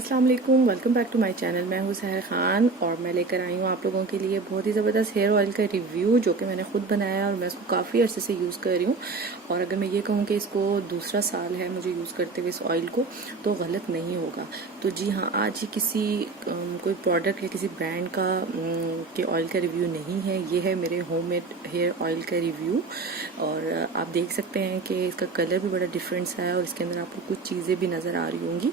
अस्सलाम वालेकुम, welcome back to my channel. मैं हूँ सहर खान और मैं लेकर आई हूँ आप लोगों के लिए बहुत ही ज़बरदस्त हेयर ऑयल का रिव्यू जो कि मैंने खुद बनाया और मैं इसको काफ़ी अर्से से यूज़ कर रही हूँ। और अगर मैं ये कहूँ कि इसको दूसरा साल है मुझे यूज़ करते हुए इस ऑयल को, तो गलत नहीं होगा। तो जी हाँ, आज ये किसी कोई प्रोडक्ट या किसी ब्रांड का के ऑयल का रिव्यू नहीं है, ये है मेरे होममेड हेयर ऑयल का रिव्यू। और आप देख सकते हैं कि इसका कलर भी बड़ा डिफरेंट सा है और इसके अंदर आपको कुछ चीज़ें भी नज़र आ रही होंगी।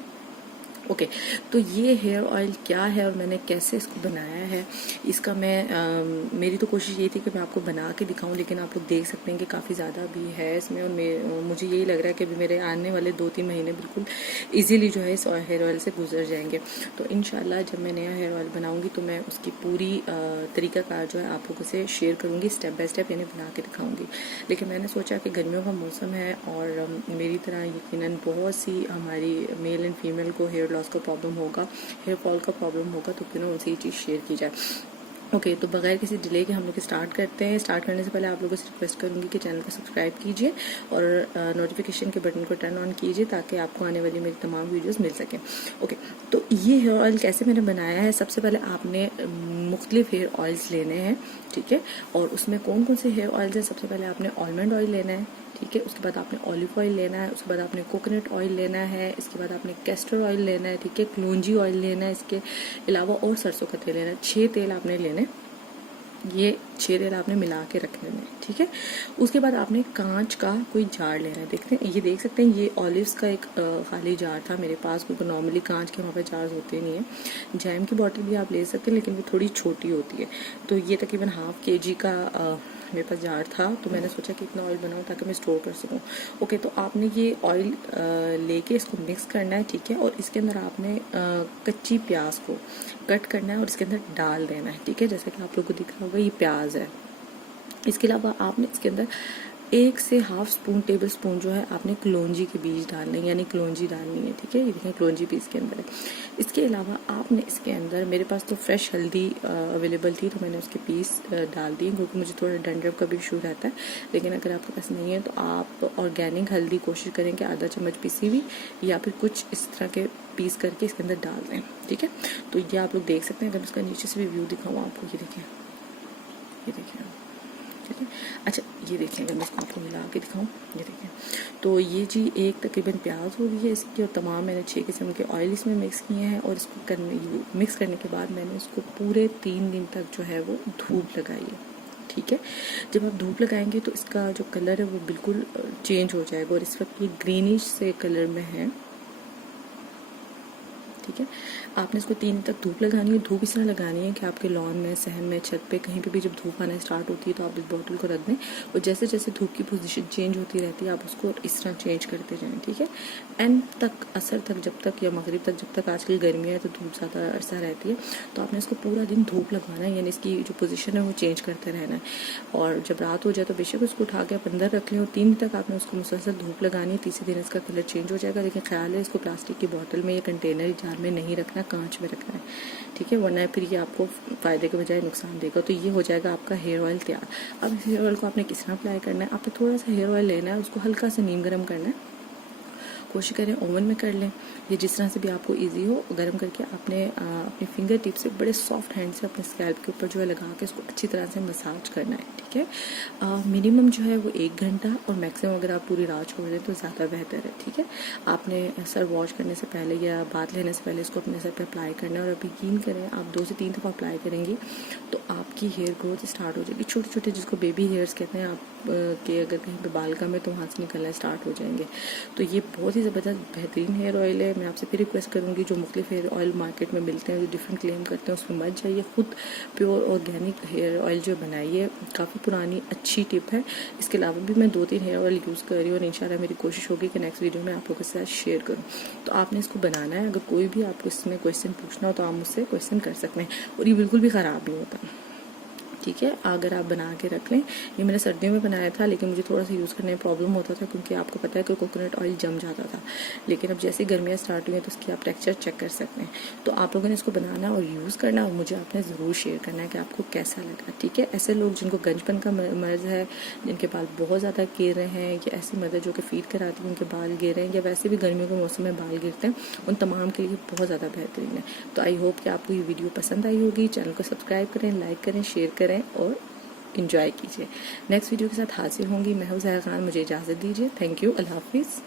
ओके तो ये हेयर ऑयल क्या है और मैंने कैसे इसको बनाया है, इसका मेरी तो कोशिश ये थी कि मैं आपको बना के दिखाऊं, लेकिन आप लोग देख सकते हैं कि काफ़ी ज़्यादा भी है इसमें। और मुझे यही लग रहा है कि अभी मेरे आने वाले 2-3 महीने बिल्कुल इजीली जो है इस हेयर ऑयल से गुजर जाएंगे। तो इंशाल्लाह जब मैं नया हेयर ऑयल बनाऊंगी तो मैं उसकी पूरी तरीक़ाकार जो है आप लोगों से शेयर करूँगी, स्टेप बाय स्टेप, यानी बना के दिखाऊँगी। लेकिन मैंने सोचा कि गर्मियों का मौसम है और मेरी तरह यकीनन बहुत सी हमारी मेल एंड फीमेल को हेयर लॉस का प्रॉब्लम होगा, हेयर फॉल का प्रॉब्लम होगा, तो क्यों ना उनसे ये चीज़ शेयर की जाए। ओके तो बगैर किसी डिले के हम लोग स्टार्ट करते हैं। स्टार्ट करने से पहले आप लोगों से रिक्वेस्ट करूंगी कि चैनल को सब्सक्राइब कीजिए और नोटिफिकेशन के बटन को टर्न ऑन कीजिए ताकि आपको आने वाली मेरी तमाम वीडियोस मिल सकें। ओके तो ये हेयर ऑयल कैसे मैंने बनाया है, सबसे पहले आपने मुख्तलिफ हेयर ऑयल्स लेने हैं, ठीक है। और उसमें कौन कौन से हेयर ऑयल्स हैं, सबसे पहले आपने आलमंड ऑयल लेना है, ठीक है। उसके बाद आपने ऑलिव ऑयल लेना है, उसके बाद आपने कोकोनट ऑयल लेना है, इसके बाद आपने कैस्टर ऑयल लेना है, ठीक है। कलौंजी ऑयल लेना है, इसके अलावा और सरसों का तेल लेना है। 6 तेल आपने लेने, ये 6 तेल आपने मिला के रखने में, ठीक है। उसके बाद आपने कांच का कोई जार लेना है। देखते हैं, ये देख सकते हैं, ये ऑलिव्स का एक खाली जार था मेरे पास, क्योंकि नॉर्मली कांच के वहाँ पे जार्स होते नहीं है। जैम की बॉटल भी आप ले सकते हैं लेकिन वो थोड़ी छोटी होती है। तो ये तकरीबन ½ kg का मेरे पास जार था, तो मैंने सोचा कि इतना ऑयल बनाऊं ताकि मैं स्टोर कर सकूं। ओके तो आपने ये ऑयल लेके इसको मिक्स करना है, ठीक है। और इसके अंदर आपने कच्ची प्याज को कट करना है और इसके अंदर डाल देना है, ठीक है। जैसे कि आप लोगों को दिख रहा होगा ये प्याज है। इसके अलावा आपने इसके अंदर 1 से ½ स्पून टेबल स्पून जो है आपने कलौंजी के बीज डालने, यानी कलौंजी डालनी है, ठीक है। ये देखें कलौंजी भी इसके अंदर है। इसके अलावा आपने इसके अंदर, मेरे पास तो फ्रेश हल्दी अवेलेबल थी तो मैंने उसके पीस डाल दिए, क्योंकि मुझे थोड़ा डंड्रफ का भी इशू रहता है। लेकिन अगर आपके पास नहीं है तो आप ऑर्गेनिक हल्दी कोशिश करें कि आधा चम्मच पिसी हुई या फिर कुछ इस तरह के पीस करके इसके अंदर डाल दें, ठीक है। तो ये आप लोग देख सकते हैं। अगर मैं इसका नीचे से भी व्यू दिखाऊँ आपको, ये देखें, ये देखें, ठीक है। अच्छा ये देखें, अगर मैं इसको आपको मिला के दिखाऊं, ये देखें। तो ये जी एक तकरीबन प्याज हो गई है इसकी, और तमाम मैंने 6 किस्म के ऑयल इसमें मिक्स किए हैं। और इसको मिक्स करने के बाद मैंने इसको पूरे 3 दिन तक जो है वो धूप लगाई है, ठीक है। जब आप धूप लगाएंगे तो इसका जो कलर है वो बिल्कुल चेंज हो जाएगा और इस वक्त ये ग्रीनिश से कलर में है, ठीक है। आपने इसको 3 दिन तक धूप लगानी है। धूप इस तरह लगानी है कि आपके लॉन में, सहन में, छत पे, कहीं पे भी जब धूप आना स्टार्ट होती है तो आप इस बॉटल को रख दें और जैसे जैसे धूप की पोजीशन चेंज होती रहती है आप उसको इस तरह चेंज करते जाएं, ठीक है। एंड तक, असर तक, जब तक या मगरिब तक, जब तक आजकल गर्मियाँ है तो धूप ज़्यादा अरसा रहती है, तो आपने इसको पूरा दिन धूप लगवाना है, यानी इसकी जो पोजीशन है वो चेंज करते रहना है। और जब रात हो जाए तो बेशक उसको उठा के आप अंदर रख लें और 3 दिन तक आपने उसको मुसलसल धूप लगानी है। तीसरे दिन इसका कलर चेंज हो जाएगा। लेकिन ख्याल है इसको प्लास्टिक की बोतल में या कंटेनर जार में नहीं रखना, कांच में रखना है, ठीक है, वरना फिर ये आपको फ़ायदे के बजाय नुकसान देगा। तो ये हो जाएगा आपका हेयर ऑयल तैयार। अब इस हेयर ऑयल को आपने किस तरह अप्लाई करना है, आपने थोड़ा सा हेयर ऑयल लेना है, उसको हल्का सा नीम गर्म करना है, कोशिश करें ओवन में कर लें, ये जिस तरह से भी आपको इजी हो। गर्म करके आपने अपनी फिंगर टिप से बड़े सॉफ्ट हैंड से अपने स्कैल्प के ऊपर जो है लगा के इसको अच्छी तरह से मसाज करना है, ठीक है। मिनिमम जो है वो 1 घंटा और मैक्सिमम अगर आप पूरी रात छोड़ दें तो ज़्यादा बेहतर है, ठीक है। आपने सर वॉश करने से पहले या बात लेने से पहले इसको अपने सर पर अप्लाई करना है। और अब यकीन करें आप 2 से 3 दफ़ा अप्लाई करेंगी तो आपकी हेयर ग्रोथ स्टार्ट हो जाएगी। छोटे छोटे जिसको बेबी हेयर्स कहते हैं, आप के अगर कहीं पे बाल कम है तो वहाँ से निकलना स्टार्ट हो जाएंगे। तो ये बहुत ही ज़बरदस्त बेहतरीन हेयर ऑयल है। मैं आपसे फिर रिक्वेस्ट करूँगी, जो मुख्तलिफ हेयर ऑयल मार्केट में मिलते हैं जो डिफरेंट क्लेम करते हैं उसमें मत जाइए, खुद प्योर ऑर्गेनिक हेयर ऑयल जो बनाइए। काफ़ी पुरानी अच्छी टिप है। इसके अलावा भी मैं 2-3 हेयर ऑयल यूज़ कर रही हूँ और इंशाल्लाह मेरी कोशिश होगी कि नेक्स्ट वीडियो में आप लोगों के साथ शेयर करूँ। तो आपने इसको बनाना है। अगर कोई भी आपको इसमें क्वेश्चन पूछना हो तो आप मुझसे क्वेश्चन कर सकते हैं और ये बिल्कुल भी ख़राब नहीं होता, ठीक है, अगर आप बना के रख लें। ये मैंने सर्दियों में बनाया था, लेकिन मुझे थोड़ा सा यूज़ करने में प्रॉब्लम होता था, क्योंकि आपको पता है कि कोकोनट ऑयल जम जाता था। लेकिन अब जैसे गर्मियाँ स्टार्ट हुई हैं तो इसकी आप टेक्सचर चेक कर सकते हैं। तो आप लोगों ने इसको बनाना और यूज़ करना, और मुझे आपने ज़रूर शेयर करना है कि आपको कैसा लगा, ठीक है। ऐसे लोग जिनको गंजपन का मर्ज है, जिनके बाल बहुत ज़्यादा गिर रहे हैं, या ऐसी मदर जो कि फीड कराती है उनके बाल गिर रहे हैं, या वैसे भी गर्मियों के मौसम में बाल गिरते हैं, उन तमाम के लिए बहुत ज़्यादा बेहतरीन है। तो आई होप कि आपको ये वीडियो पसंद आई होगी। चैनल को सब्सक्राइब करें, लाइक करें, शेयर करें और इन्जॉय कीजिए। नेक्स्ट वीडियो के साथ हाजिर होंगी। मैं हूँ ज़हरा खान, मुझे इजाज़त दीजिए। थैंक यू, अल्लाह हाफिज़।